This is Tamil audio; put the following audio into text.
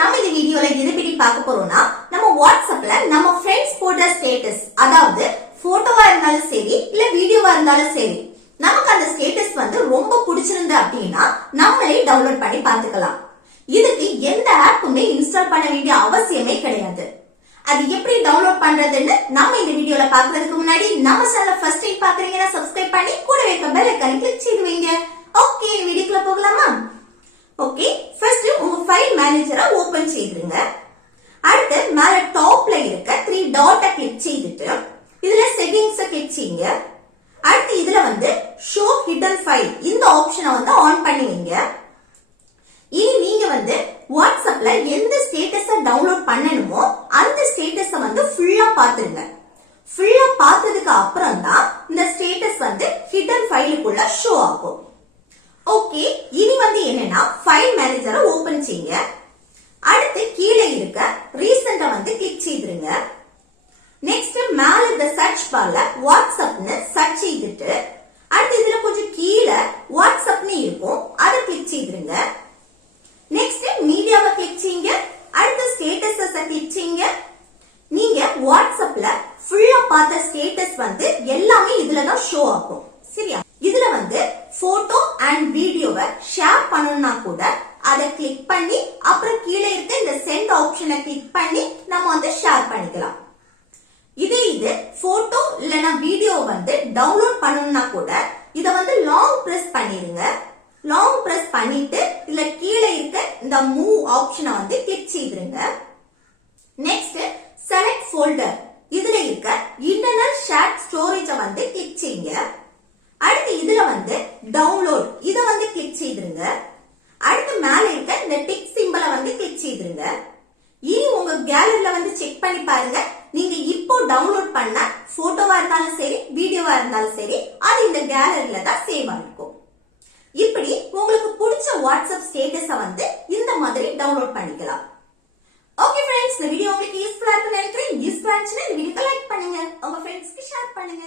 நம்ம இந்த வீடியோல எதை பத்தி பார்க்க போறோம்னா நம்ம வாட்ஸ்அப்ல நம்ம ஃப்ரெண்ட்ஸ் போடுற ஸ்டேட்டஸ், அதாவது போட்டோவா இருந்தாலும் சரி இல்ல வீடியோவா இருந்தாலும் சரி, நமக்கு அந்த ஸ்டேட்டஸ் ரொம்ப பிடிச்சிருந்து அப்படின்னா நம்மளே டவுன்லோட் பண்ணி பார்த்துக்கலாம். இதுக்கு எந்த ஆப்புமே இன்ஸ்டால் பண்ண வேண்டிய அவசியமே கிடையாது. அது எப்படி டவுன்லோட் பண்றதுன்னு நம்ம இந்த வீடியோல பாக்குறதுக்கு முன்னாடி நம்ம சேனலை ஃபர்ஸ்ட் டைம் பாக்குறீங்கன்னா சப்ஸ்கிரைப் பண்ணி கூட இருக்க பெல் ஐகானை கிளிக் செய்வீங்க. ஓகே, வீடியோக்குள்ள போகலாமா? ஓகே, ஃபர்ஸ்ட் உங்க ஃபைல் மேனேஜரை ஓபன் செய்துருங்க. அடுத்து மேல டாப்ல இருக்க 3 டாட்டை கிளிக் செய்துட்டு இதுல செட்டிங்ஸ் கிளிக் செய்யுங்க. அடுத்து இதுல ஷோ ஹிடன் ஃபைல் இந்த ஆப்ஷனை ஆன் பண்ணுவீங்க. இனி நீங்க வாட்ஸ்அப்ல எந்த ஸ்டேட்டஸ டவுன்லோட் பண்ணணுமோ அந்த ஸ்டேட்டஸ ஃபுல்லா பாத்துருங்க. ஃபுல்லா பார்த்ததுக்கு அப்புறம் தான் இந்த ஸ்டேட்டஸ் ஹிடன் ஃபைலுக்குள்ள ஷோ ஆகும். ஓகே, இனி என்னன்னா ஃபைல் மேனேஜரை ஓபன் செய்யுங்க. அடுத்து கீழே இருக்க ரீசெண்டா கிளிக் செய்துருங்க. நெக்ஸ்ட் மேல இந்த சர்ச் பார்ல வாட்ஸ்அப்னு சர்ச் செய்துட்டு அடுத்து இதுல கொஞ்சம் கீழே வாட்ஸ்அப்னு இருக்கும், அதை கிளிக் செய்துருங்க. நெக்ஸ்ட் மீடியாவை கிளிக் செய்யுங்க. அடுத்து ஸ்டேட்டஸ கிளிக் செய்யுங்க. நீங்க வாட்ஸ்அப்ல ஃபுல்லா பார்த்த ஸ்டேட்டஸ் எல்லாமே இதுல தான் ஷோ ஆகும். சரியா? இதுல போட்டோ அண்ட் வீடியோவை ஷேர் பண்ணணும்னா கூட அதை கிளிக் பண்ணி அப்புறம் கீழே இருக்க இந்த சென்ட் ஆப்ஷனை கிளிக் பண்ணி நம்ம ஷேர் பண்ணிக்கலாம். இது போட்டோ இல்லனா வீடியோ டவுன்லோட் பண்ணணும்னா கூட இத லாங் பிரஸ் பண்ணிருங்க. லாங் பிரஸ் பண்ணிட்டு இதுல கீழே இருக்க இந்த மூவ் ஆப்ஷனை கிளிக் செய்துருங்க. நெக்ஸ்ட் செலக்ட் ஃபோல்டர் இதுல இருக்க இன்டர்னல் ஷேர் ஸ்டோரேஜ் கிளிக் செய்யுங்க. அடுத்து இதுல டவுன்லோட் இத கிளிக் செய்துருங்க. அடுத்து மேல இருக்க இந்த டிக் சிம்பலை கிளிக் செய்துருங்க. இனி உங்க கேலரியில செக் பண்ணி பாருங்க. நீங்க இப்போ டவுன்லோட் பண்ண போட்டோவா இருந்தாலும் சரி வீடியோவா இருந்தாலும் சரி அது இந்த கேலரியில தான் சேவ் ஆயிருக்கும். இப்படி உங்களுக்கு பிடிச்ச வாட்ஸ்அப் ஸ்டேட்டஸ இந்த மாதிரி டவுன்லோட் பண்ணிக்கலாம். ஓகே ஃப்ரெண்ட்ஸ், இந்த வீடியோ உங்களுக்கு யூஸ்ஃபுல்லா இருக்குன்னு நினைக்கிறேன். யூஸ்ஃபுல்லா இருந்துச்சுன்னா இந்த வீடியோக்கு லைக் பண்ணுங்க, உங்க ஃப்ரெண்ட்ஸ்க்கு ஷேர் பண்ணுங்க.